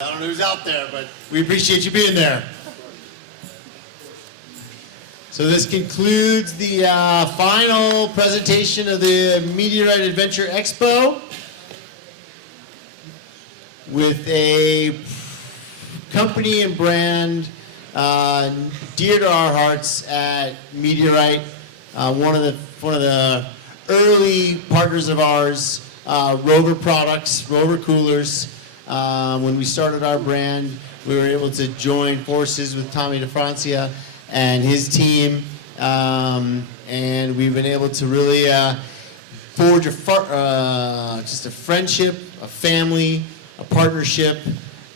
I don't know who's out there, but we appreciate you being there. So this concludes the final presentation of the Meteorite Adventure Expo with a company and brand dear to our hearts at Meteorite, one of the early partners of ours, RovR Products, RovR Coolers. When we started our brand, we were able to join forces with Tommy DeFrancia and his team, and we've been able to really forge just a friendship, a family, a partnership,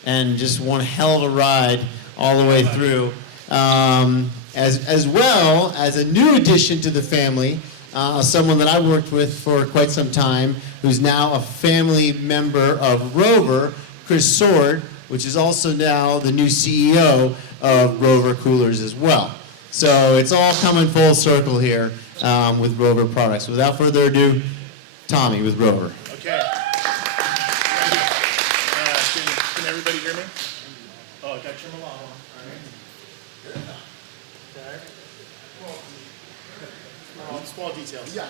and just one hell of a ride all the way through. As well as a new addition to the family, someone that I worked with for quite some time, who's now a family member of RovR, Chris Sword, which is also now the new CEO of RovR Coolers as well. So it's all coming full circle here with RovR Products. Without further ado, Tommy with RovR. Okay. Can everybody hear me? Oh, got your Milano. All right. Okay. Small details. Yeah.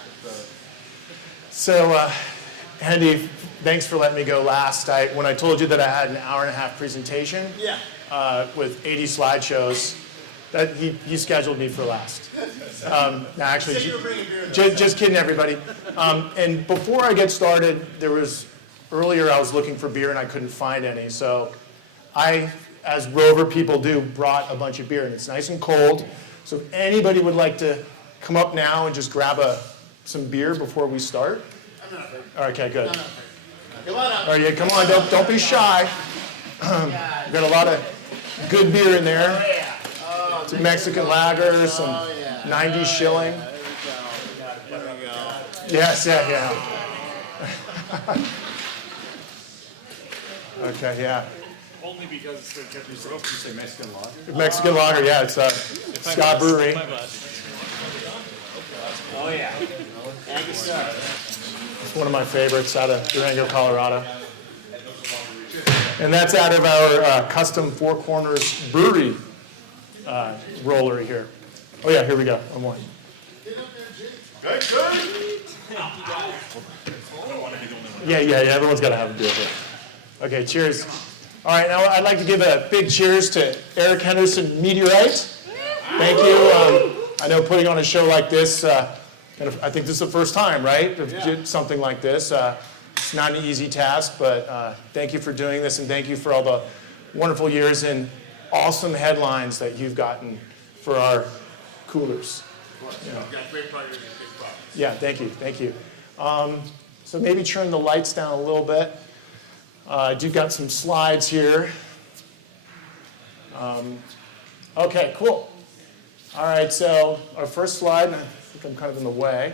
So, Andy, thanks for letting me go last. When I told you that I had an hour-and-a-half presentation with 80 slideshows, that he scheduled me for last. Actually, just kidding, everybody. And before I get started, earlier I was looking for beer and I couldn't find any. So I, as RovR people do, brought a bunch of beer, and it's nice and cold. So if anybody would like to come up now and just grab some beer before we start. Okay, good. Come on up. All right, come on, don't be shy. We've got a lot of good beer in there. Some Mexican lager, some 90s shilling. There we go. Yes, yeah. Okay, yeah. Only because it's going to catch me rope. You say Mexican lager? Mexican lager, yeah. It's Scott Brewery. Oh, yeah. It's one of my favorites out of Durango, Colorado. And that's out of our custom Four Corners Brewery roller here. Oh, yeah, here we go. One more. Good. Yeah, everyone's got to have a beer here. Okay, cheers. All right, now I'd like to give a big cheers to Eric Henderson, Meteorite. Thank you. I know putting on a show like this, I think this is the first time, right? Did something like this. It's not an easy task, but thank you for doing this, and thank you for all the wonderful years and awesome headlines that you've gotten for our coolers. You've got great partners and big products. Yeah, thank you. So maybe turn the lights down a little bit. I do got some slides here. Okay, cool. All right, so our first slide, I think I'm kind of in the way.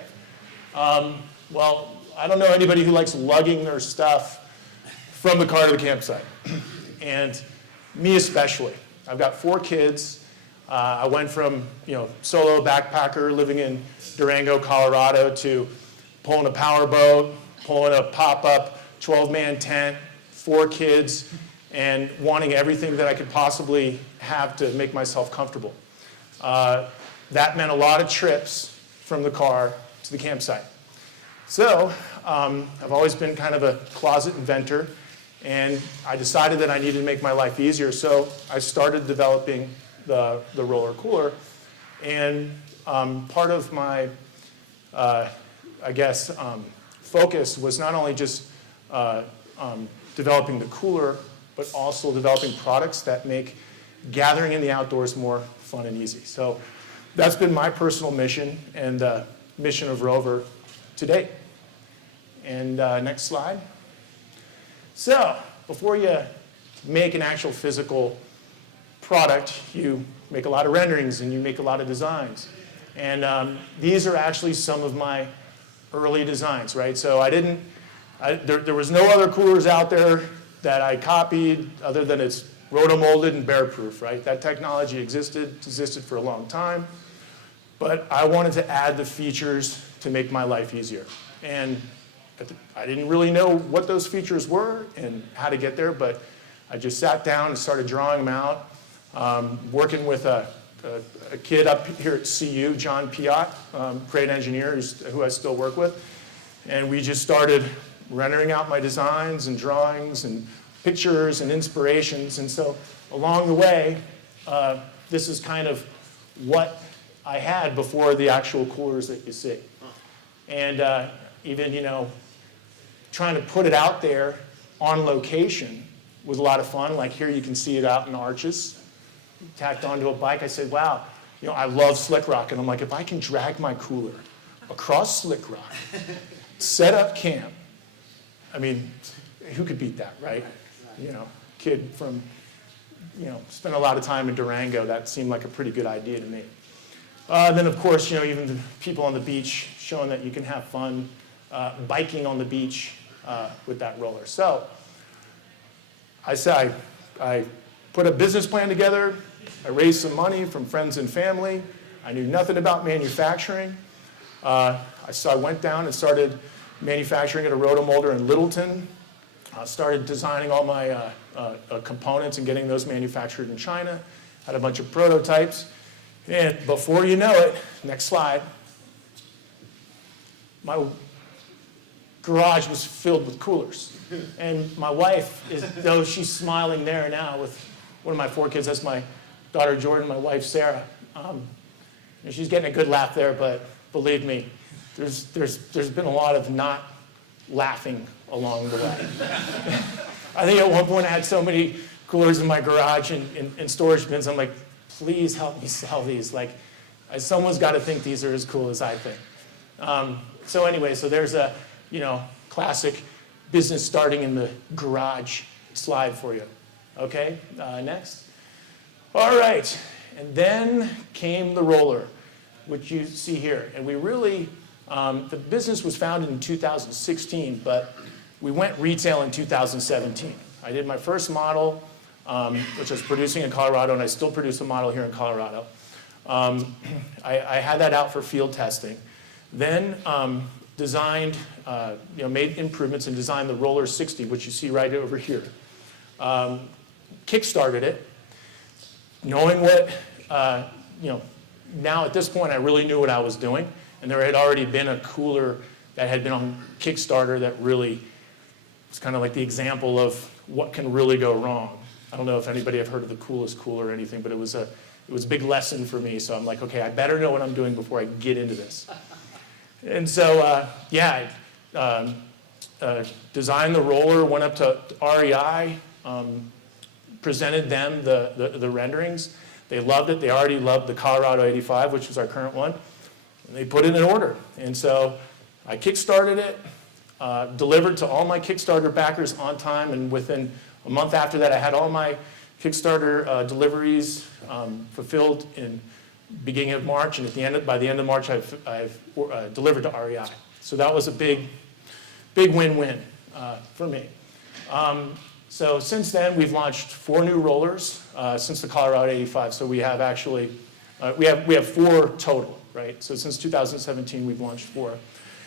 Well, I don't know anybody who likes lugging their stuff from the car to the campsite, and me especially. I've got 4 kids. I went from solo backpacker living in Durango, Colorado, to pulling a power boat, pulling a pop-up 12-man tent, 4 kids, and wanting everything that I could possibly have to make myself comfortable. That meant a lot of trips from the car to the campsite. So I've always been kind of a closet inventor, and I decided that I needed to make my life easier, so I started developing the roller cooler. And part of my, focus was not only just developing the cooler, but also developing products that make gathering in the outdoors more fun and easy. So that's been my personal mission and mission of RovR to date. And next slide. So before you make an actual physical product, you make a lot of renderings and you make a lot of designs. And these are actually some of my early designs, right? So there was no other coolers out there that I copied other than it's roto-molded and bear-proof, right? That technology existed for a long time, but I wanted to add the features to make my life easier. And I didn't really know what those features were and how to get there, but I just sat down and started drawing them out, working with a kid up here at CU, John Piot, great engineer who I still work with. And we just started rendering out my designs and drawings and pictures and inspirations. And so along the way, this is kind of what I had before the actual coolers that you see. And even, trying to put it out there on location was a lot of fun. Like here you can see it out in Arches, tacked onto a bike. I said, wow, I love Slick Rock. And I'm like, if I can drag my cooler across Slick Rock, set up camp, I mean, who could beat that, right? Kid from, spent a lot of time in Durango, that seemed like a pretty good idea to me. Then of course, even the people on the beach showing that you can have fun biking on the beach with that roller. So I said, I put a business plan together. I raised some money from friends and family. I knew nothing about manufacturing. So I went down and started manufacturing at a rotomolder in Littleton. I started designing all my components and getting those manufactured in China. Had a bunch of prototypes. And before you know it, next slide, my garage was filled with coolers. And my wife, though she's smiling there now with one of my 4 kids, that's my daughter Jordan, my wife Sarah. She's getting a good laugh there, but believe me, there's been a lot of not laughing along the way. I think at one point I had so many coolers in my garage and storage bins, I'm like, please help me sell these. Like, someone's got to think these are as cool as I think. So anyway, so there's a, classic business starting in the garage slide for you. Okay, next. All right, and then came the roller, which you see here. And we really, the business was founded in 2016, but we went retail in 2017. I did my first model, which I was producing in Colorado, and I still produce a model here in Colorado. I had that out for field testing. Then designed, made improvements and designed the Roller 60, which you see right over here. Kickstarted it, knowing what, now at this point I really knew what I was doing, and there had already been a cooler that had been on Kickstarter that really was kind of like the example of what can really go wrong. I don't know if anybody have heard of the coolest cooler or anything, but it was a big lesson for me. So I'm like, okay, I better know what I'm doing before I get into this. And so, I designed the roller, went up to REI, presented them the renderings. They loved it. They already loved the Colorado 85, which was our current one. And they put it in order. And so I kickstarted it, delivered to all my Kickstarter backers on time, and within a month after that, I had all my Kickstarter deliveries fulfilled in beginning of March, and by the end of March, I've delivered to REI. So that was a big win-win for me. So since then, we've launched 4 new rollers since the Colorado 85. So we have actually, we have 4 total, right? So since 2017, we've launched 4.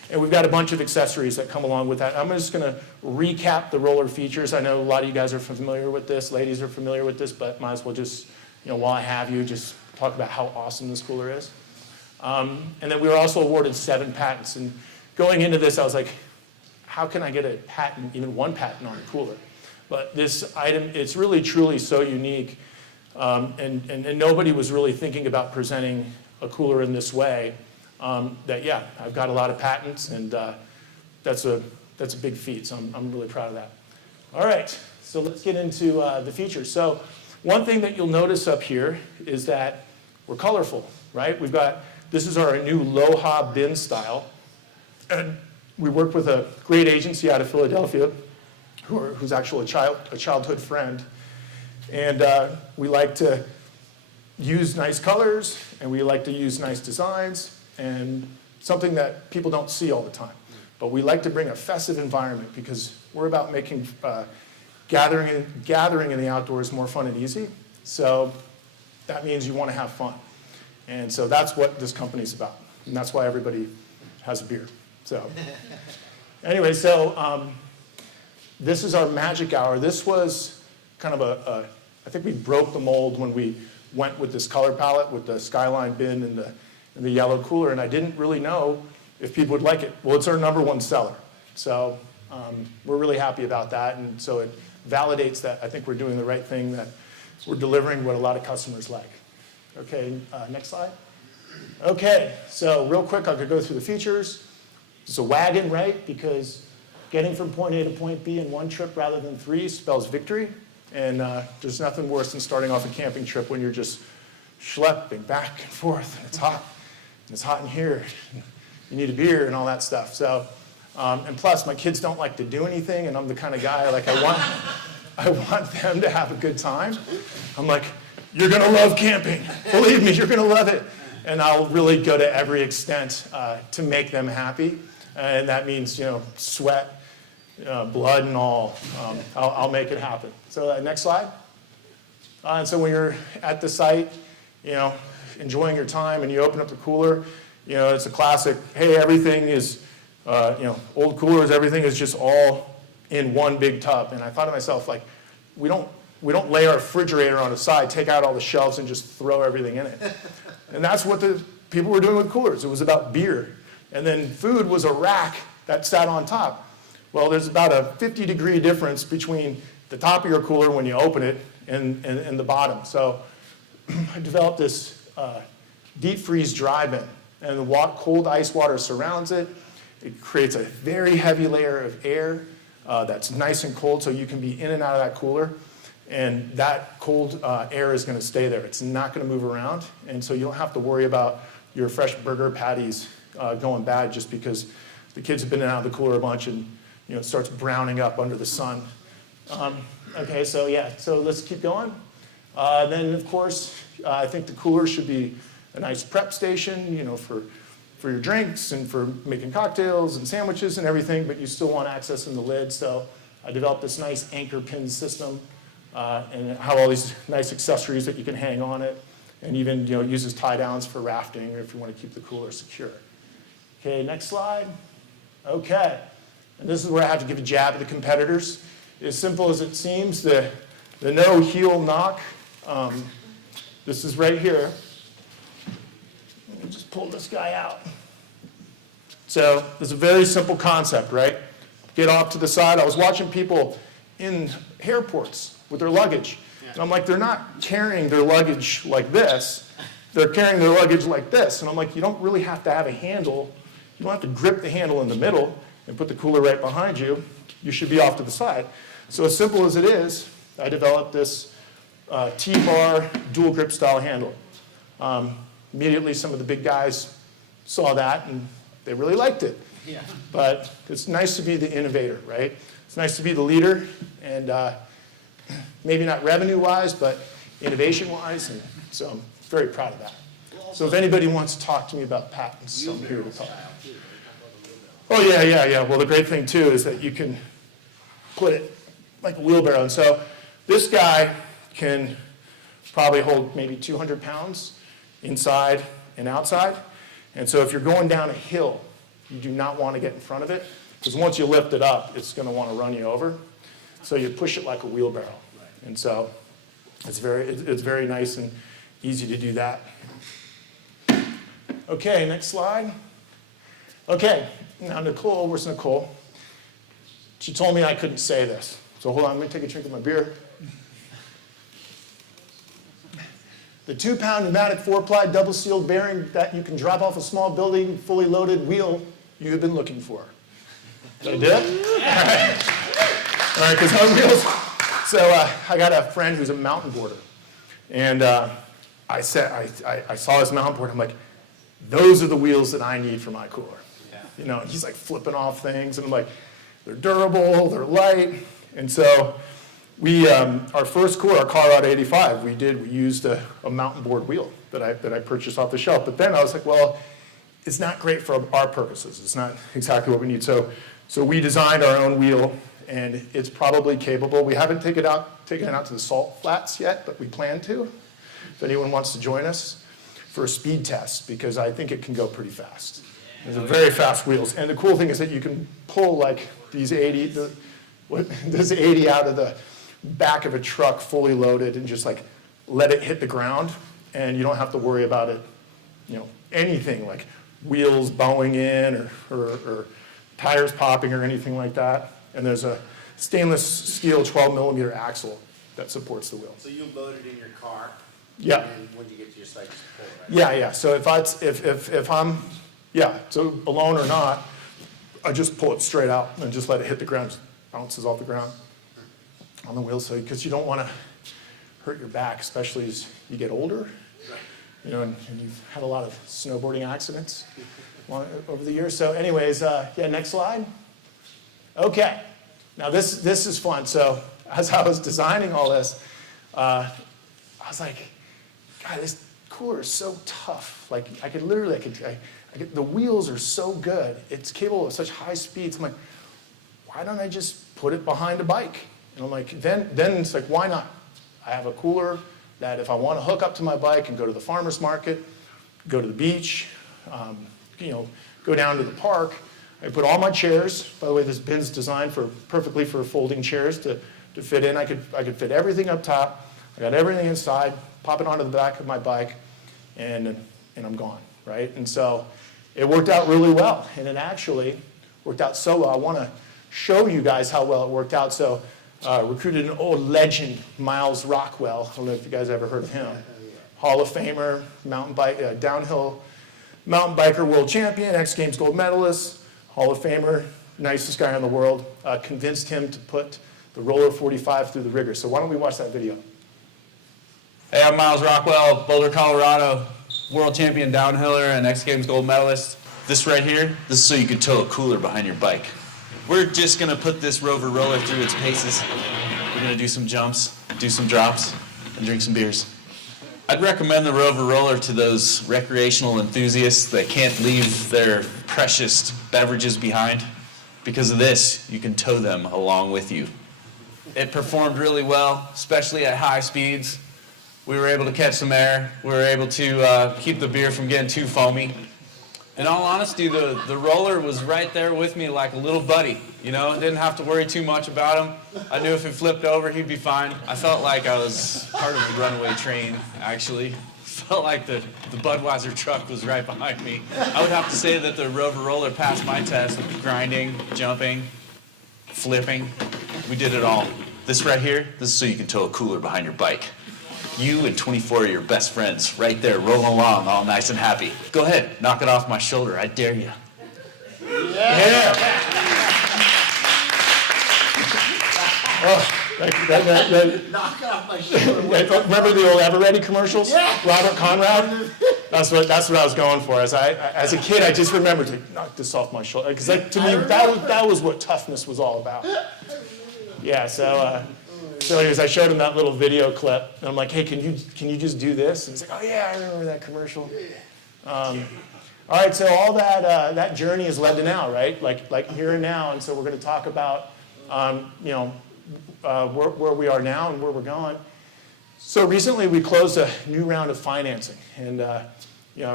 And we've got a bunch of accessories that come along with that. I'm just going to recap the roller features. I know a lot of you guys are familiar with this, ladies are familiar with this, but might as well just, while I have you, just talk about how awesome this cooler is. And then we were also awarded 7 patents. And going into this, I was like, how can I get a patent, even 1 patent on a cooler? But this item, it's really, truly so unique. And nobody was really thinking about presenting a cooler in this way. That I've got a lot of patents, and that's a big feat. So I'm really proud of that. All right, so let's get into the features. So one thing that you'll notice up here is that we're colorful, right? This is our new Loha bin style, and we work with a great agency out of Philadelphia, who's actually a childhood friend, and we like to use nice colors, and we like to use nice designs, and something that people don't see all the time. But we like to bring a festive environment because we're about making gathering in the outdoors more fun and easy. So that means you want to have fun. And so that's what this company's about. And that's why everybody has a beer. So anyway, so this is our magic hour. This was kind of I think we broke the mold when we went with this color palette with the Skyline bin and the yellow cooler, and I didn't really know if people would like it. Well, it's our #1 seller. So we're really happy about that, and so it validates that I think we're doing the right thing, that we're delivering what a lot of customers like. Okay, next slide. Okay, so real quick, I could go through the features. It's a wagon, right? Because getting from point A to point B in one trip rather than 3 spells victory. And there's nothing worse than starting off a camping trip when you're just schlepping back and forth, and it's hot. And it's hot in here. You need a beer and all that stuff. So, and plus, my kids don't like to do anything, and I'm the kind of guy, like, I want them to have a good time. I'm like, you're going to love camping. Believe me, you're going to love it. And I'll really go to every extent to make them happy. And that means, sweat, blood and all. I'll make it happen. So next slide. And so when you're at the site, enjoying your time, and you open up the cooler, it's a classic, hey, everything is, old coolers, everything is just all in one big tub. And I thought to myself, like, we don't lay our refrigerator on the side, take out all the shelves, and just throw everything in it. And that's what the people were doing with coolers. It was about beer. And then food was a rack that sat on top. Well, there's about a 50-degree difference between the top of your cooler when you open it and the bottom. So I developed this deep freeze dry bin. And the cold ice water surrounds it. It creates a very heavy layer of air that's nice and cold, so you can be in and out of that cooler. And that cold air is going to stay there. It's not going to move around. And so you don't have to worry about your fresh burger patties going bad just because the kids have been in and out of the cooler a bunch, and it starts browning up under the sun. Okay, so yeah, so let's keep going. Then, of course, I think the cooler should be a nice prep station, for your drinks and for making cocktails and sandwiches and everything, but you still want access in the lid. So I developed this nice anchor pin system and have all these nice accessories that you can hang on it, and even uses tie downs for rafting if you want to keep the cooler secure. Okay, next slide. Okay, and this is where I have to give a jab at the competitors. As simple as it seems, the no heel knock. This is right here. Let me just pull this guy out. So it's a very simple concept, right? Get off to the side. I was watching people in airports with their luggage. And I'm like, they're not carrying their luggage like this. They're carrying their luggage like this. And I'm like, you don't really have to have a handle. You don't have to grip the handle in the middle and put the cooler right behind you. You should be off to the side. So as simple as it is, I developed this T-bar dual grip style handle. Immediately, some of the big guys saw that, and they really liked it. Yeah. But it's nice to be the innovator, right? It's nice to be the leader, and maybe not revenue-wise, but innovation-wise, and so I'm very proud of that. So if anybody wants to talk to me about patents, I'm here to talk. Oh, yeah. Well, the great thing, too, is that you can put it like a wheelbarrow. And so this guy can probably hold maybe 200 pounds inside and outside. And so if you're going down a hill, you do not want to get in front of it, because once you lift it up, it's going to want to run you over. So you push it like a wheelbarrow. And so it's very nice and easy to do that. Okay, next slide. Okay, now Nicole, where's Nicole? She told me I couldn't say this. So hold on, I'm going to take a drink of my beer. The 2-pound pneumatic 4-ply double-sealed bearing that you can drop off a small building, fully loaded wheel you have been looking for. Did I do it? All right, because on wheels. So I got a friend who's a mountain boarder. And I saw his mountain board. I'm like, those are the wheels that I need for my cooler. Yeah. He's like flipping off things. And I'm like, they're durable, they're light. And so we, our first cooler, our Colorado 85, we used a mountain board wheel that I purchased off the shelf. But then I was like, well, it's not great for our purposes. It's not exactly what we need. So we designed our own wheel, and it's probably capable. We haven't taken it out to the salt flats yet, but we plan to. If anyone wants to join us for a speed test, because I think it can go pretty fast. These are very fast wheels. And the cool thing is that you can pull like these 80 out of the back of a truck fully loaded and just like let it hit the ground, and you don't have to worry about it, anything like wheels bowing in or tires popping or anything like that. And there's a stainless steel 12 millimeter axle that supports the wheel. So you load it in your car? Yeah. And when you get to your site, just pull it, right? Yeah. So if I'm, so alone or not, I just pull it straight out and just let it hit the ground, just bounces off the ground on the wheel. So, because you don't want to hurt your back, especially as you get older. And you've had a lot of snowboarding accidents over the years. So anyways, next slide. Okay, now this is fun. So as I was designing all this, I was like, God, this cooler is so tough. Like the wheels are so good. It's capable of such high speeds. I'm like, why don't I just put it behind a bike? And I'm like, then it's like, why not? I have a cooler that if I want to hook up to my bike and go to the farmer's market, go to the beach, go down to the park, I put all my chairs. By the way, this bin's designed perfectly for folding chairs to fit in. I could fit everything up top. I got everything inside, pop it onto the back of my bike, and I'm gone, right? And so it worked out really well, and it actually worked out so well. I want to show you guys how well it worked out. So recruited an old legend, Miles Rockwell. I don't know if you guys ever heard of him. Hall of Famer, downhill mountain biker world champion, X Games gold medalist, Hall of Famer, nicest guy in the world. Convinced him to put the RovR 45 through the rigor. So why don't we watch that video? Hey, I'm Miles Rockwell, Boulder, Colorado, world champion downhiller and X Games gold medalist. This right here, this is so you can tow a cooler behind your bike. We're just gonna put this RovR roller through its paces. We're gonna do some jumps, do some drops, and drink some beers. I'd recommend the RovR roller to those recreational enthusiasts that can't leave their precious beverages behind. Because of this, you can tow them along with you. It performed really well, especially at high speeds. We were able to catch some air. We were able to keep the beer from getting too foamy. In all honesty, the roller was right there with me like a little buddy. Didn't have to worry too much about him. I knew if it flipped over, he'd be fine. I felt like I was part of the runaway train, actually. Felt like the Budweiser truck was right behind me. I would have to say that the RovR roller passed my test with grinding, jumping, flipping. We did it all. This right here, this is so you can tow a cooler behind your bike. You and 24 of your best friends right there rolling along all nice and happy. Go ahead, knock it off my shoulder. I dare you. Yeah. Knock off my shoulder. Remember the old Ever Ready commercials? Yeah. Robert Conrad? That's what I was going for. As a kid, I just remembered to knock this off my shoulder. Because to me, that was what toughness was all about. Yeah, so anyways, I showed him that little video clip, and I'm like, hey, can you just do this? And he's like, oh yeah, I remember that commercial. All right, so all that journey has led to now, right? Like here and now, and so we're going to talk about where we are now and where we're going. So recently we closed a new round of financing, and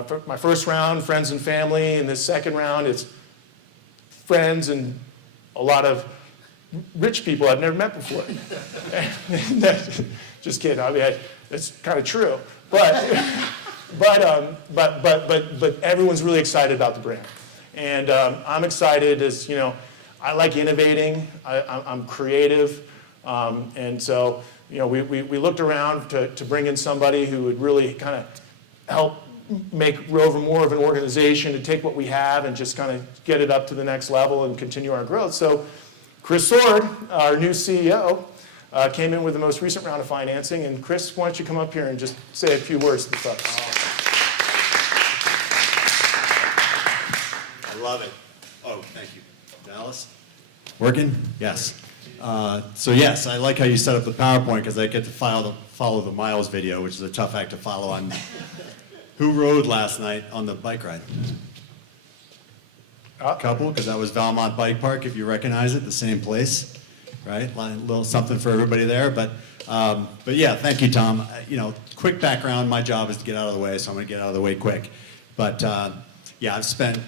for my first round, friends and family, and this second round, it's friends and a lot of rich people I've never met before. Just kidding. I mean, it's kind of true, but everyone's really excited about the brand, and I'm excited as I like innovating. I'm creative, and so we looked around to bring in somebody who would really kind of help make RovR more of an organization, to take what we have and just kind of get it up to the next level and continue our growth. So Chris Sword, our new CEO, came in with the most recent round of financing. And Chris, why don't you come up here and just say a few words to the folks. I love it. Oh, thank you. Dallas? Working? Yes. So yes, I like how you set up the PowerPoint because I get to follow the Miles video, which is a tough act to follow on. Who rode last night on the bike ride? A couple, because that was Valmont Bike Park, if you recognize it, the same place, right? A little something for everybody there, but yeah, thank you, Tom. Quick background, my job is to get out of the way, so I'm gonna get out of the way quick. But yeah, I've spent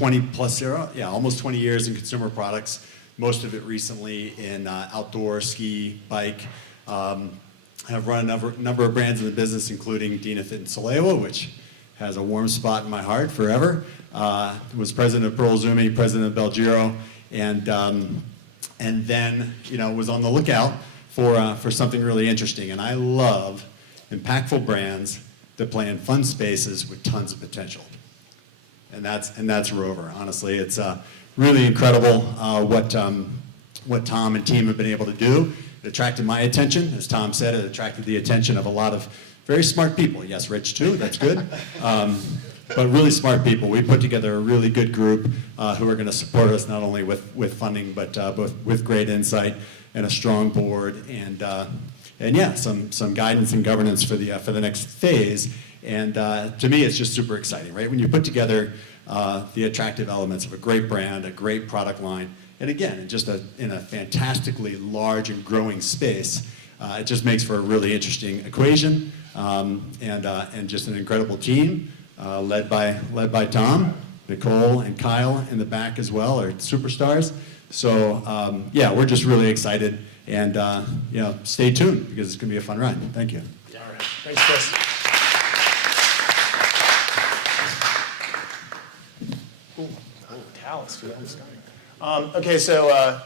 almost 20 years in consumer products, most of it recently in outdoor, ski, bike, I've run a number of brands in the business, including Dina Fit and Solewa, which has a warm spot in my heart forever. Was president of Pearl Zumi, president of Belgiro, and then was on the lookout for something really interesting. And I love impactful brands that play in fun spaces with tons of potential. And that's RovR. Honestly, it's really incredible what Tom and team have been able to do. It attracted my attention, as Tom said. It attracted the attention of a lot of very smart people. Yes, Rich too. That's good. But really smart people. We put together a really good group who are going to support us not only with funding, but with great insight and a strong board, and yeah, some guidance and governance for the next phase. And to me, it's just super exciting, right? When you put together the attractive elements of a great brand, a great product line, and again, in a fantastically large and growing space, it just makes for a really interesting equation, and just an incredible team led by Tom, Nicole, and Kyle in the back as well are superstars. So yeah, we're just really excited, and stay tuned because it's going to be a fun ride. Thank you. All right. Thanks, Chris. Talents, dude. Okay, so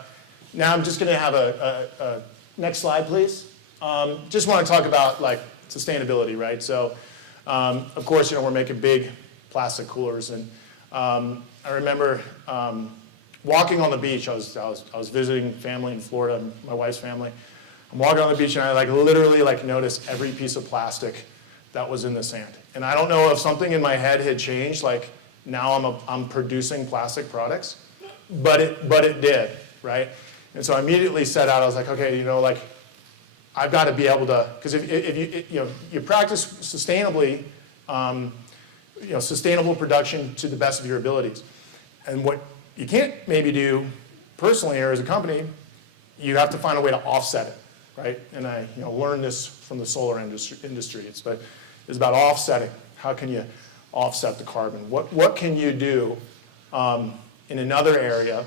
now I'm just going to have a next slide, please. Just want to talk about like sustainability, right? So, of course, we're making big plastic coolers, and I remember walking on the beach. I was visiting family in Florida, my wife's family. I'm walking on the beach, and I literally noticed every piece of plastic that was in the sand. And I don't know if something in my head had changed, like now I'm producing plastic products, but it did, right? And so I immediately set out. I was like, okay, I've got to be able to, because if you practice sustainably, sustainable production to the best of your abilities. And what you can't maybe do personally or as a company, you have to find a way to offset it, right? And I learned this from the solar industry. It's about offsetting. How can you offset the carbon? What can you do in another area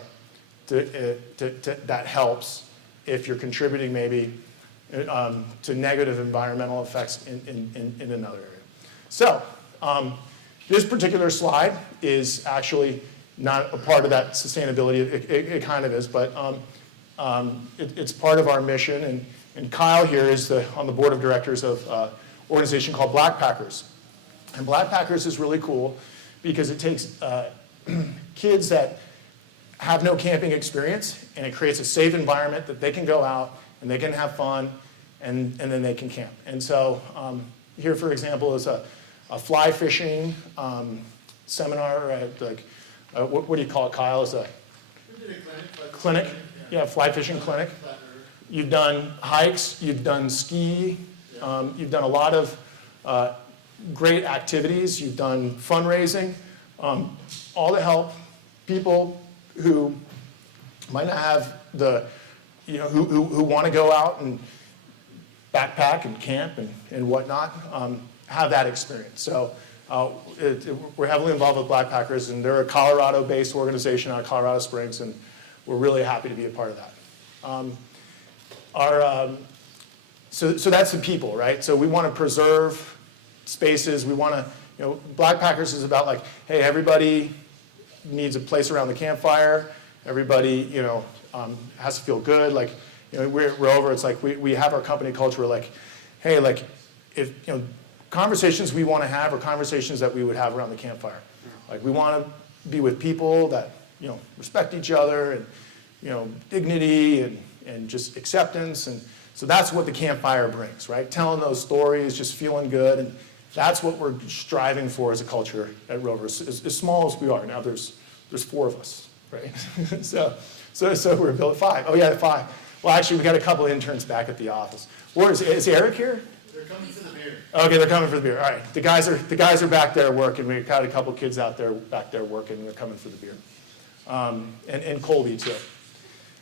that helps if you're contributing maybe to negative environmental effects in another area? So this particular slide is actually not a part of that sustainability. It kind of is, but it's part of our mission. And Kyle here is on the board of directors of an organization called Blackpackers. And Blackpackers is really cool because it takes kids that have no camping experience, and it creates a safe environment that they can go out and they can have fun, and then they can camp. And so here, for example, is a fly fishing seminar, what do you call it, Kyle? Is a clinic? Yeah, fly fishing clinic. You've done hikes, you've done ski, you've done a lot of great activities, you've done fundraising, all to help people who might not have who want to go out and backpack and camp and whatnot, have that experience. So we're heavily involved with Blackpackers, and they're a Colorado-based organization out of Colorado Springs, and we're really happy to be a part of that. So that's the people, right? So we want to preserve spaces. We want to, Blackpackers is about hey, everybody needs a place around the campfire. Everybody, has to feel good. We're at RovR. It's we have our company culture. Hey, if conversations we want to have are conversations that we would have around the campfire. We want to be with people that respect each other and dignity and just acceptance. And so that's what the campfire brings, right? Telling those stories, just feeling good, and that's what we're striving for as a culture at RovR. As small as we are now, there's 4 of us, right? so we're built 5. Oh yeah, 5. Well, actually, we got a couple of interns back at the office. Where is Eric here? They're coming for the beer. Okay, they're coming for the beer. All right, the guys are back there working. We've got a couple kids back there working, and they're coming for the beer. And Colby too.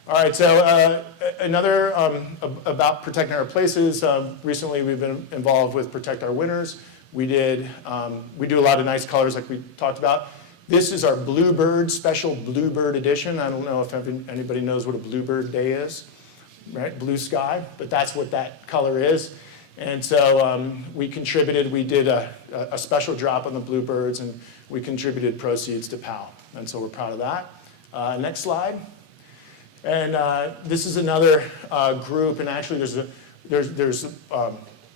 All right, so another about protecting our places. Recently, we've been involved with Protect Our Winters. We do a lot of nice colors like we talked about. This is our Bluebird, special Bluebird edition. I don't know if anybody knows what a Bluebird Day is. right? Blue sky, but that's what that color is. And so we did a special drop on the bluebirds, and we contributed proceeds to PAL. And so we're proud of that. Next slide. And this is another group, and actually there's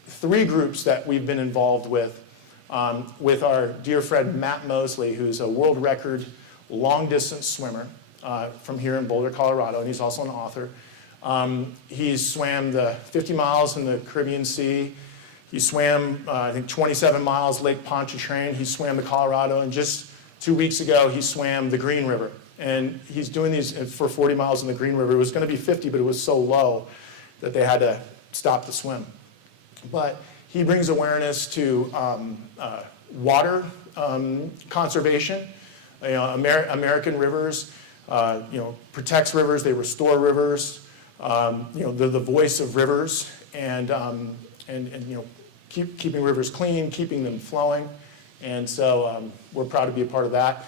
3 groups that we've been involved with our dear friend Matt Mosley, who's a world record long-distance swimmer from here in Boulder, Colorado, and he's also an author. He's swam the 50 miles in the Caribbean Sea. He swam, I think, 27 miles Lake Pontchartrain. He swam the Colorado, and just 2 weeks ago, he swam the Green River. And he's doing these for 40 miles in the Green River. It was going to be 50, but it was so low that they had to stop the swim. But he brings awareness to water conservation. American rivers, protects rivers, they restore rivers. They're the voice of rivers, and keeping rivers clean, keeping them flowing. And so we're proud to be a part of that.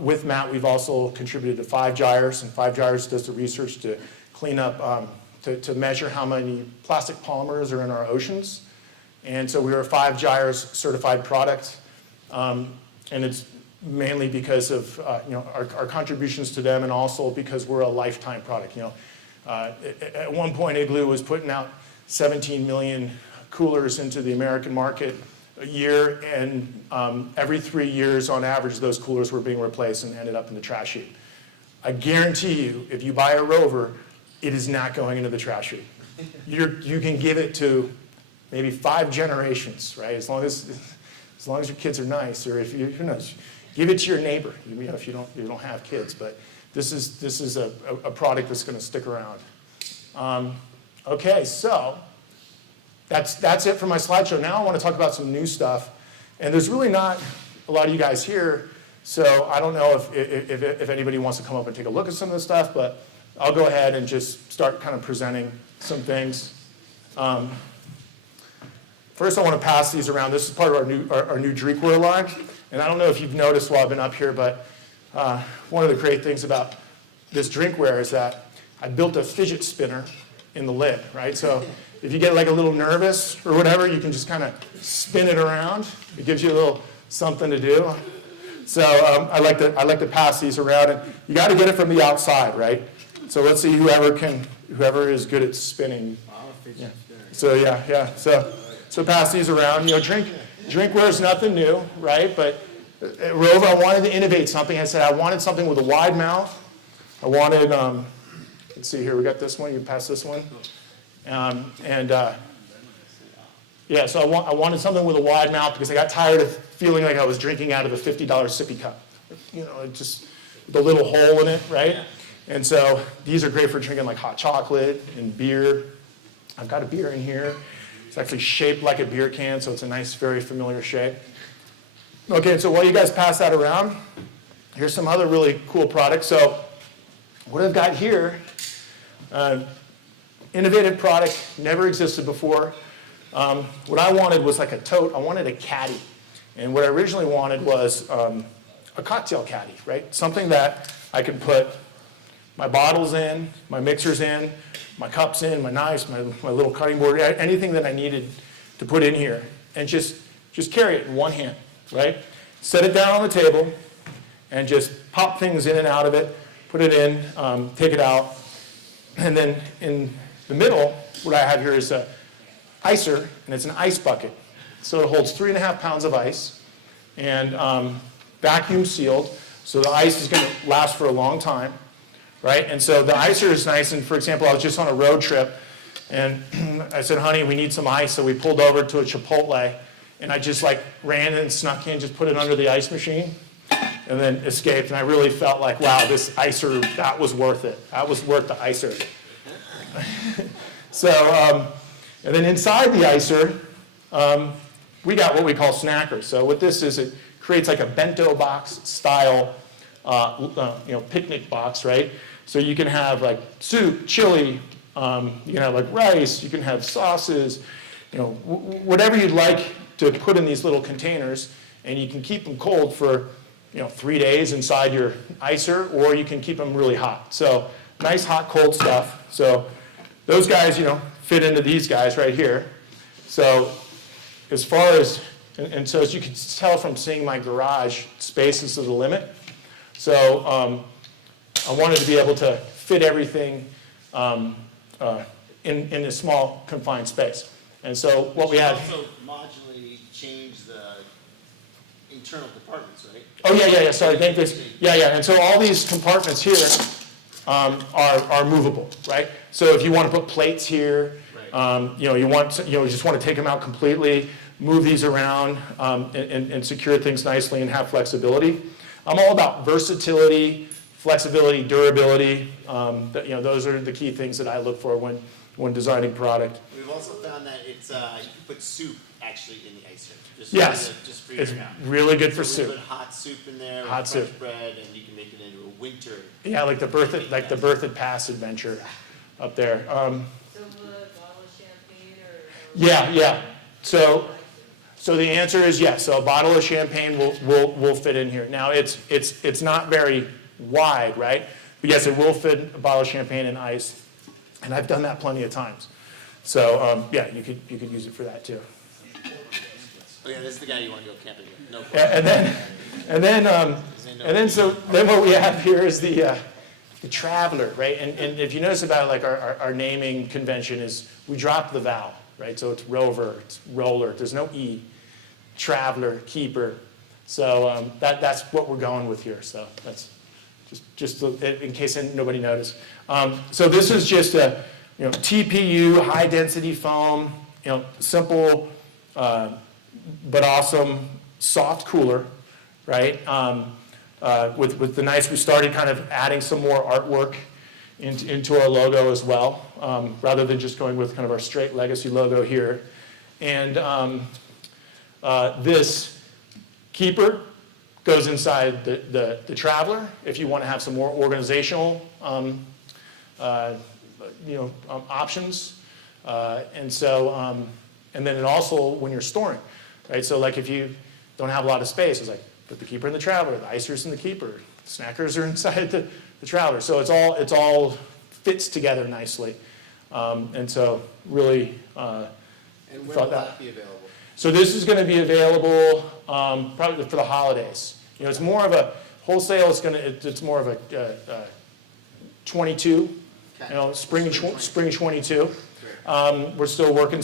With Matt, we've also contributed to 5 gyres, and 5 gyres does the research to clean up, to measure how many plastic polymers are in our oceans. And so we are a 5 gyres certified product, and it's mainly because of our contributions to them, and also because we're a lifetime product. At one point, Igloo was putting out 17 million coolers into the American market a year, and every 3 years, on average, those coolers were being replaced and ended up in the trash heap. I guarantee you, if you buy a RovR, it is not going into the trash heap. You can give it to maybe 5 generations, right? As long as your kids are nice, or if you give it to your neighbor. If you don't have kids, but this is a product that's going to stick around. Okay, so that's it for my slideshow. Now I want to talk about some new stuff, and there's really not a lot of you guys here, so I don't know if anybody wants to come up and take a look at some of this stuff, but I'll go ahead and just start kind of presenting some things. First, I want to pass these around. This is part of our new drinkware line, and I don't know if you've noticed while I've been up here, but one of the great things about this drinkware is that I built a fidget spinner in the lid, right? So if you get like a little nervous or whatever, you can just kind of spin it around. It gives you a little something to do. So I like to pass these around, and you got to get it from the outside, right? So let's see whoever is good at spinning. Yeah. So yeah. So pass these around. Drinkware is nothing new, right? But at RovR, I wanted to innovate something. I said I wanted something with a wide mouth. I wanted, let's see here, we got this one. You pass this one. So I wanted something with a wide mouth because I got tired of feeling like I was drinking out of a $50 sippy cup. Just with a little hole in it, right? And so these are great for drinking like hot chocolate and beer. I've got a beer in here. It's actually shaped like a beer can, so it's a nice, very familiar shape. Okay, so while you guys pass that around, here's some other really cool products. So what I've got here, innovative product, never existed before. What I wanted was like a tote. I wanted a caddy. And what I originally wanted was a cocktail caddy, right? Something that I could put my bottles in, my mixers in, my cups in, my knives, my little cutting board, anything that I needed to put in here, and just carry it in one hand, right? Set it down on the table, and just pop things in and out of it, put it in, take it out, and then in the middle, what I have here is a icer, and it's an ice bucket. So it holds 3.5 pounds of ice, and vacuum sealed, so the ice is going to last for a long time. Right? And so the icer is nice, and for example, I was just on a road trip, and I said, honey, we need some ice, so we pulled over to a Chipotle, and I just ran and snuck in, just put it under the ice machine, and then escaped, and I really felt like, wow, this icer, that was worth it. That was worth the icer. So, and then inside the icer, we got what we call snackers. So what this is, it creates like a bento box style picnic box, right? So you can have like soup, chili, you can have like rice, you can have sauces, whatever you'd like to put in these little containers, and you can keep them cold for 3 days inside your icer, or you can keep them really hot. So nice hot cold stuff. So those guys, fit into these guys right here. So as far as, and so as you can tell from seeing my garage, space is to the limit. So I wanted to be able to fit everything in a small confined space. And so what we have. Also modularly change the internal compartments, right? Oh yeah. Sorry, thank you. Yeah. And so all these compartments here are movable, right? So if you want to put plates here, you just want to take them out completely, move these around, and secure things nicely and have flexibility. I'm all about versatility, flexibility, durability. Those are the key things that I look for when designing product. We've also found that it's you can put soup actually in the icer. Yes, just for it's your house. really good for So we soup. put hot soup in there, Hot with fresh soup. bread, and you can make it into a winter. Yeah, like the Birth Pass adventure up there. So will a bottle of champagne or? Yeah. So the answer is yes. So a bottle of champagne will fit in here. Now it's not very wide, right? But yes, it will fit a bottle of champagne and ice, and I've done that plenty of times. So yeah, you could use it for that too. Oh yeah, this is the guy you want to go camping with. No problem. Yeah, then what we have here is the Traveler, right? And if you notice about like our naming convention is we drop the vowel, right? So it's rover, it's roller. There's no e. Traveler, keeper. So that's what we're going with here. So that's just in case nobody noticed. So this is just a TPU, high density foam, simple but awesome soft cooler, right? With the nice, we started kind of adding some more artwork into our logo as well, rather than just going with kind of our straight legacy logo here. And this keeper goes inside the Traveler if you want to have some more organizational options. And then it also, when you're storing, right? So like if you don't have a lot of space, it's like put the keeper in the Traveler, the icers in the keeper, snackers are inside the Traveler. So it's all fits together nicely. And so really And when will that be available? So this is going to be available probably for the holidays. It's more of a wholesale. It's more of a 22. Okay. Spring 22. We're still working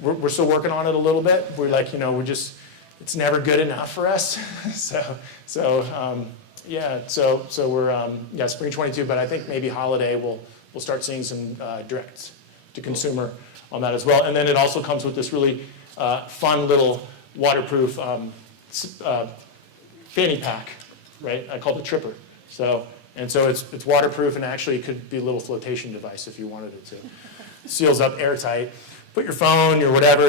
we're still working on it a little bit. We're like, it's never good enough for us. so we're spring 22. But I think maybe holiday we'll start seeing some direct to consumer on that as well. And then it also comes with this really fun little waterproof fanny pack, right? I call it the Tripper. So it's waterproof, and actually it could be a little flotation device if you wanted it to. Seals up airtight. Put your phone, your whatever,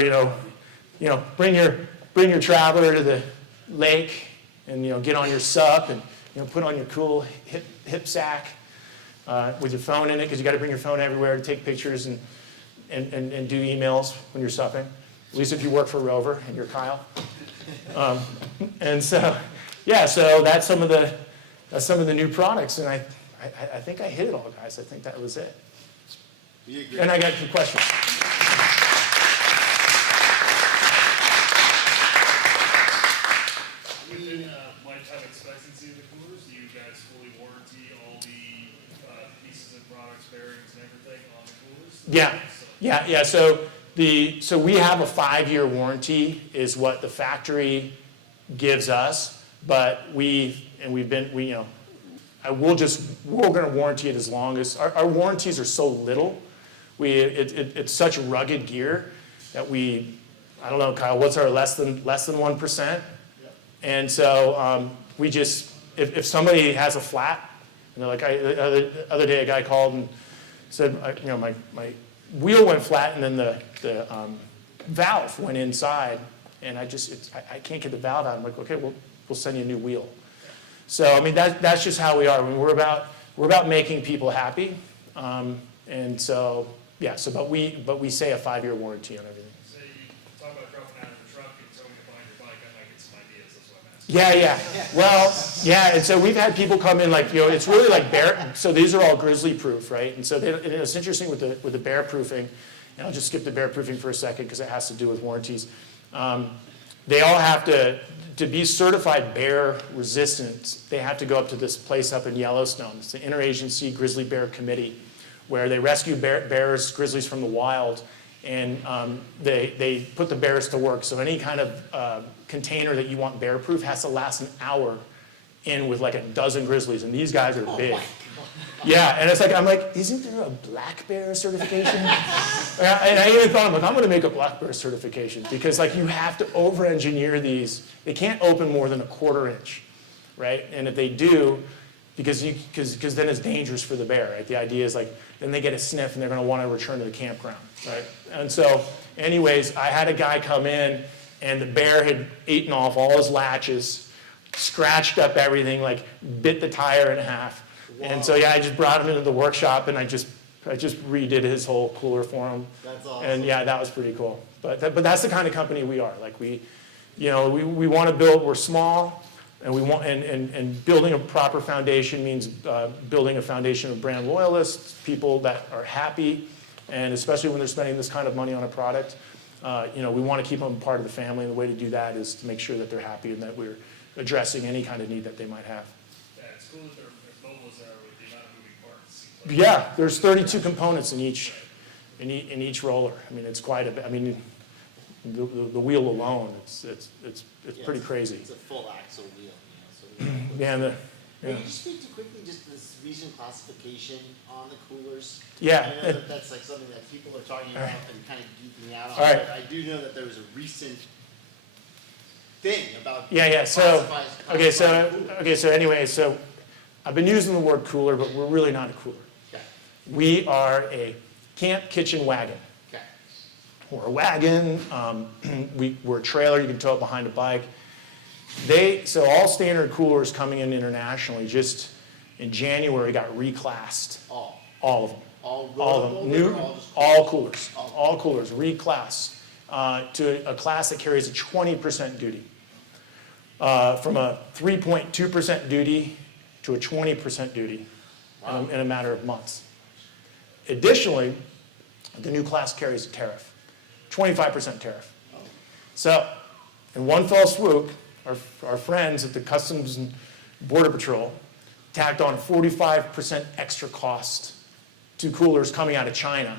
bring your Traveler to the lake, and get on your sup, and put on your cool hip sack with your phone in it, because you got to bring your phone everywhere to take pictures and do emails when you're supping. At least if you work for RovR and you're Kyle. So that's some of the new products, and I think I hit it all, guys. I think that was it. We agree. And I got some questions. Lifetime expectancy of the coolers? Do you guys fully warranty all the pieces and products, bearings, and everything on the coolers? Yeah. So we have a 5-year warranty is what the factory gives us, but we're going to warranty it as long as our warranties are so little. It's such rugged gear that I don't know, Kyle, what's our less than 1%? And so we just, if somebody has a flat, and they're like, the other day a guy called and said, my wheel went flat, and then the valve went inside, and I can't get the valve out. I'm like, okay, we'll send you a new wheel. So I mean that's just how we are. I mean, we're about making people happy, and so yeah. So but we say a 5-year warranty on everything. So you talk about dropping out of the truck and towing it behind your bike. I might get some ideas. That's what I'm asking. Yeah. Well, yeah, and so we've had people come in like, it's really like bear, so these are all grizzly proof, right? And so it's interesting with the bear proofing, and I'll just skip the bear proofing for a second because it has to do with warranties. They all have to be certified bear resistant, they have to go up to this place up in Yellowstone. It's the Interagency Grizzly Bear Committee, where they rescue bears, grizzlies from the wild, and they put the bears to work. So any kind of container that you want bear proof has to last an hour in with like a dozen grizzlies, and these guys are big. Yeah, and it's like, I'm like, isn't there a black bear certification? And I even thought, I'm like, I'm gonna make a black bear certification, because like you have to over-engineer these. They can't open more than a 1/4 inch, right? And if they do, because then it's dangerous for the bear, right? The idea is like, then they get a sniff and they're gonna wanna return to the campground, right? And so, anyways, I had a guy come in and the bear had eaten off all his latches, scratched up everything, like bit the tire in half. And so, yeah, I just brought him into the workshop and I just redid his whole cooler for him. That's awesome. And yeah, that was pretty cool. But that's the kind of company we are. Like we want to build, we're small, and we want, and building a proper foundation means building a foundation of brand loyalists, people that are happy, and especially when they're spending this kind of money on a product, we want to keep them part of the family, and the way to do that is to make sure that they're happy and that we're addressing any kind of need that they might have. Yeah, it's cool that they're as mobile as they are with the amount of moving parts. Yeah, there's 32 components in each roller. I mean, it's quite a bit. I mean, the wheel alone, it's pretty crazy. It's a full axle wheel, so Yeah, Can you just speak to quickly just this recent classification on the coolers? Yeah. I know that's like something that people are talking about and kind of geeking out on. All right. But I do know that there was a recent thing about Yeah. So classifying so I've been using the word cooler, but we're really not a cooler. Okay. We are a camp kitchen wagon. Okay. We're a wagon. We're a trailer. You can tow it behind a bike. So all standard coolers coming in internationally just in January got reclassed. All All of them. All All of them. New. All coolers. All coolers reclassed to a class that carries a 20% duty. From a 3.2% duty to a 20% duty in a matter of months. Additionally, the new class carries a tariff, 25% tariff. So, in one fell swoop, our friends at the Customs and Border Patrol tacked on 45% extra cost to coolers coming out of China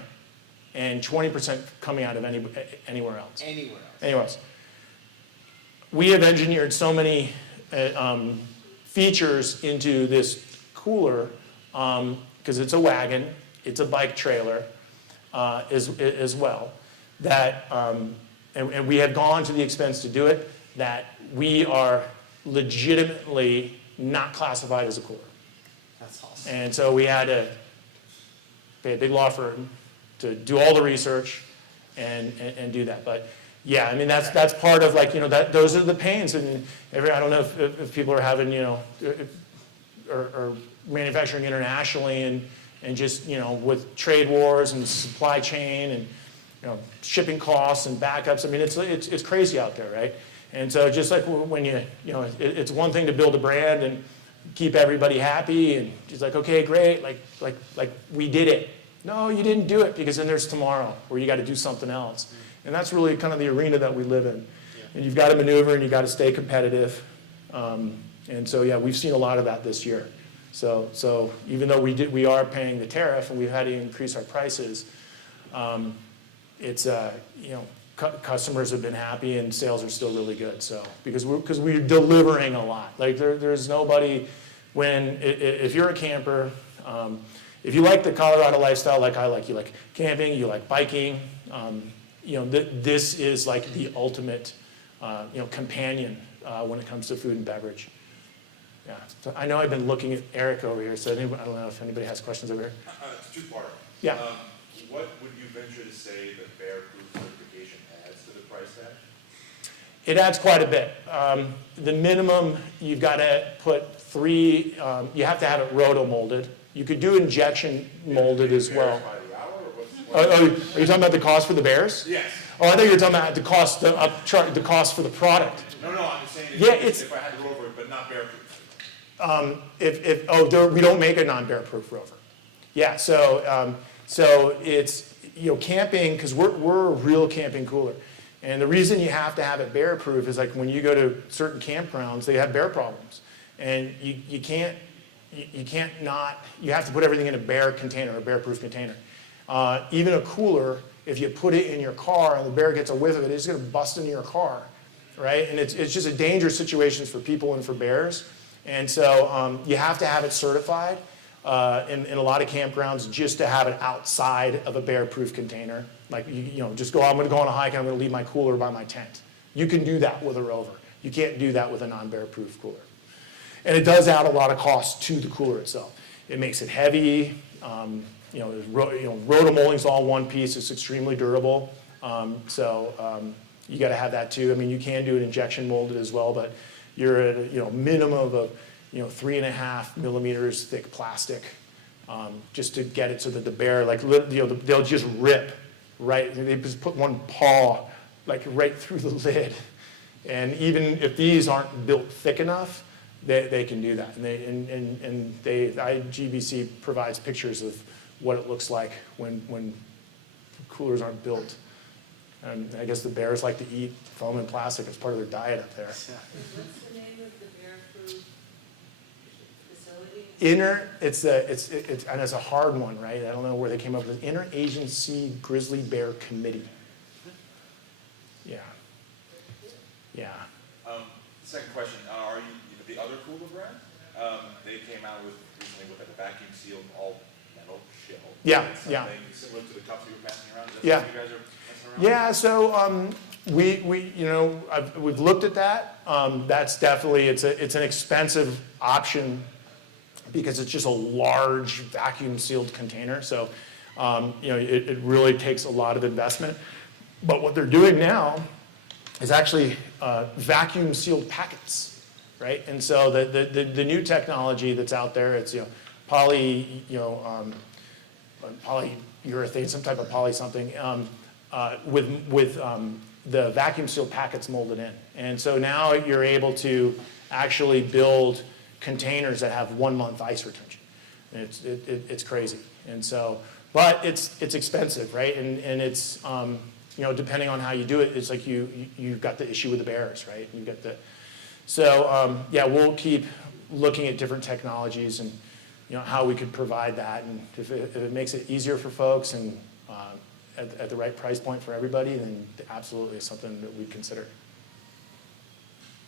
and 20% coming out of anywhere else. Anywhere else. We have engineered so many features into this cooler because it's a wagon, it's a bike trailer as well, that, and we have gone to the expense to do it, that we are legitimately not classified as a cooler. That's awesome. And so we had to pay a big law firm to do all the research and do that. But yeah, I mean, that's part of like, those are the pains. And I don't know if people are having, or manufacturing internationally and just, with trade wars and supply chain and, shipping costs and backups. I mean, it's crazy out there, right? And so just like when it's one thing to build a brand and keep everybody happy and just like, okay, great, like we did it. No, you didn't do it, because then there's tomorrow where you got to do something else. And that's really kind of the arena that we live in. Yeah. And you've got to maneuver and you've got to stay competitive. And so, yeah, we've seen a lot of that this year. So even though we are paying the tariff and we've had to increase our prices, it's, customers have been happy and sales are still really good. So because we're delivering a lot. Like there's nobody, if you're a camper, if you like the Colorado lifestyle like I like, you like camping, you like biking, this is like the ultimate, companion when it comes to food and beverage. Yeah. So I know I've been looking at Eric over here, so I don't know if anybody has questions over here. It's two-part. Yeah. What would you venture to say the Bear Proof certification adds to the price tag? It adds quite a bit. The minimum, you've got to put 3, you have to have it roto-molded. You could do injection molded as well. By the hour, or what's Are you talking about the cost for the bears? Yes. Oh, I thought you were talking about the cost, the cost for the product. No, I'm just saying, Yeah, if I had the rover, but not bear proof. We don't make a non-bear proof rover. Yeah, so it's, camping, because we're a real camping cooler. And the reason you have to have it bear proof is like when you go to certain campgrounds, they have bear problems. And you can't not, you have to put everything in a bear container, a bear proof container. Even a cooler, if you put it in your car and the bear gets a whiff of it, it's gonna bust into your car, right? And it's just a dangerous situation for people and for bears. And so you have to have it certified in a lot of campgrounds just to have it outside of a bear-proof container. Like, just I'm gonna go on a hike and I'm gonna leave my cooler by my tent. You can do that with a rover. You can't do that with a non-bear-proof cooler. And it does add a lot of cost to the cooler itself. It makes it heavy. Rotomolding's all one piece. It's extremely durable. You got to have that too. I mean, you can do it injection molded as well, but you're at a minimum of 3.5 millimeters thick plastic, just to get it so that the bear, they'll just rip right. They just put one paw right through the lid, and even if these aren't built thick enough, they can do that. And IGBC provides pictures of what it looks like when coolers aren't built. And I guess the bears like to eat foam and plastic as part of their diet up there. What's the name of the bear-proof facility? And it's a hard one, right? I don't know where they came up with it. Interagency Grizzly Bear Committee. Yeah. Second question, are you, the other cooler brand, they came out recently with a vacuum sealed all metal shell. Yeah. Something similar to the cups you were passing around? Is that Yeah. something you guys are messing around? Yeah, so we've looked at that. That's definitely, it's an expensive option because it's just a large vacuum sealed container. So, it really takes a lot of investment. But what they're doing now is actually vacuum sealed packets, right? And so the new technology that's out there, it's polyurethane, some type of poly something, with the vacuum sealed packets molded in. And so now you're able to actually build containers that have 1 month ice retention. And it's crazy. And so, but it's expensive, right? And it's depending on how you do it, it's like you've got the issue with the bears, right? You've got we'll keep looking at different technologies and how we could provide that, and if it makes it easier for folks and at the right price point for everybody, then absolutely it's something that we'd consider.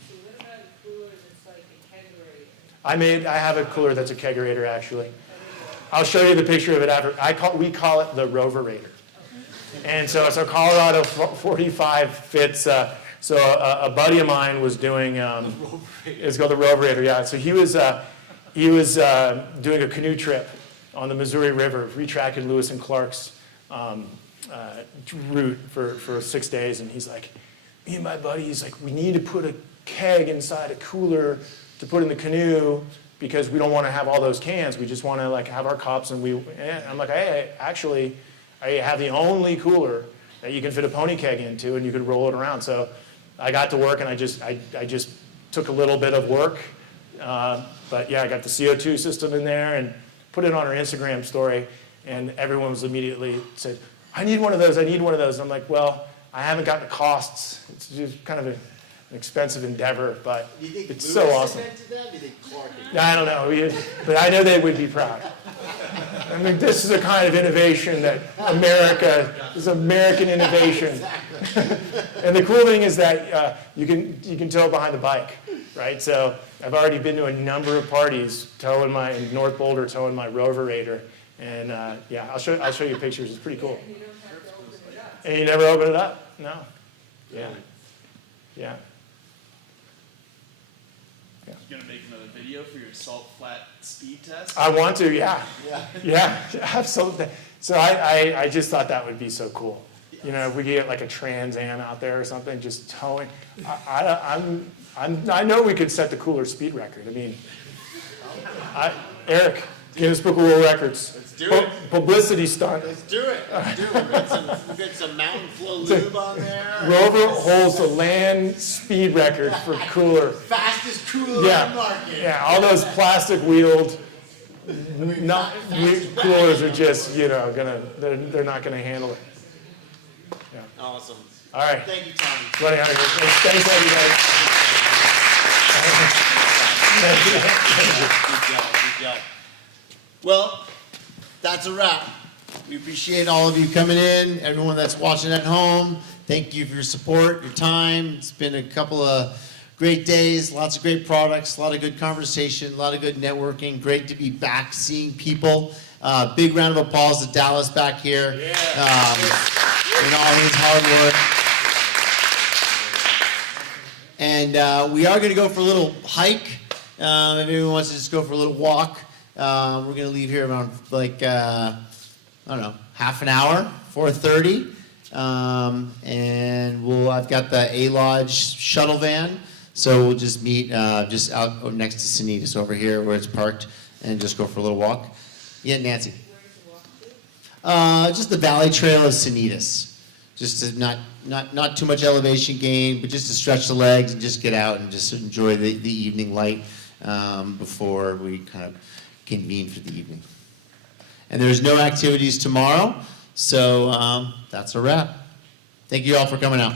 So what about a cooler that's like a kegerator? I have a cooler that's a kegerator actually. I'll show you the picture of it after. We call it the RovR. And so it's a Colorado 45 fits. So a buddy of mine was doing, it's called the RovR, yeah. So he was doing a canoe trip on the Missouri River, retracted Lewis and Clark's route for 6 days. And he's like, me and my buddy, he's like, we need to put a keg inside a cooler to put in the canoe because we don't want to have all those cans. We just want to have our cups. And I'm like, hey, actually, I have the only cooler that you can fit a pony keg into, and you could roll it around. So I got to work, and I just took a little bit of work, but yeah, I got the CO2 system in there and put it on our Instagram story, and everyone was immediately said, I need one of those, I need one of those. And I'm like, well, I haven't gotten the costs. It's just kind of an expensive endeavor, but it's so awesome. Invented that? Do you think Clark invented I don't know, but I know they would be proud. I mean, this is a kind of innovation that this is American innovation. And the cool thing is that you can tow it behind the bike, right? So I've already been to a number of parties in North Boulder towing my RovR, and I'll show you pictures. It's pretty cool. And you don't have to open it up. And you never open it up? No. Yeah. You gonna make another video for your salt flat speed test? I want to, yeah, absolutely. So I just thought that would be so cool. If we get like a Trans Am out there or something, just towing. I know we could set the cooler speed record. I mean, Eric, Guinness Book of World Records. Let's do it. Publicity stunt. Let's do it. Let's do it. We'll get some Mountain Flow lube on there. Rover holds the land speed record for cooler. Fastest cooler on the Yeah, market. yeah. All those plastic wheeled coolers are just, they're not gonna handle it. Awesome. All right. Thank you, Tommy. Running out of here. Thanks, everybody. Good job. Well, that's a wrap. We appreciate all of you coming in, everyone that's watching at home. Thank you for your support, your time. It's been a couple of great days, lots of great products, a lot of good conversation, a lot of good networking. Great to be back seeing people. Big round of applause to Dallas back here. And all his hard work. And we are going to go for a little hike. If anyone wants to just go for a little walk, we're going to leave here around half an hour, 4:30. And I've got the A-Lodge shuttle van, so we'll just meet just out next to Sanitas over here where it's parked and just go for a little walk. Yeah, Nancy. Just the Valley Trail of Sanitas. Just to not too much elevation gain, but just to stretch the legs and just get out and just enjoy the evening light before we kind of convene for the evening. And there's no activities tomorrow, so that's a wrap. Thank you all for coming out.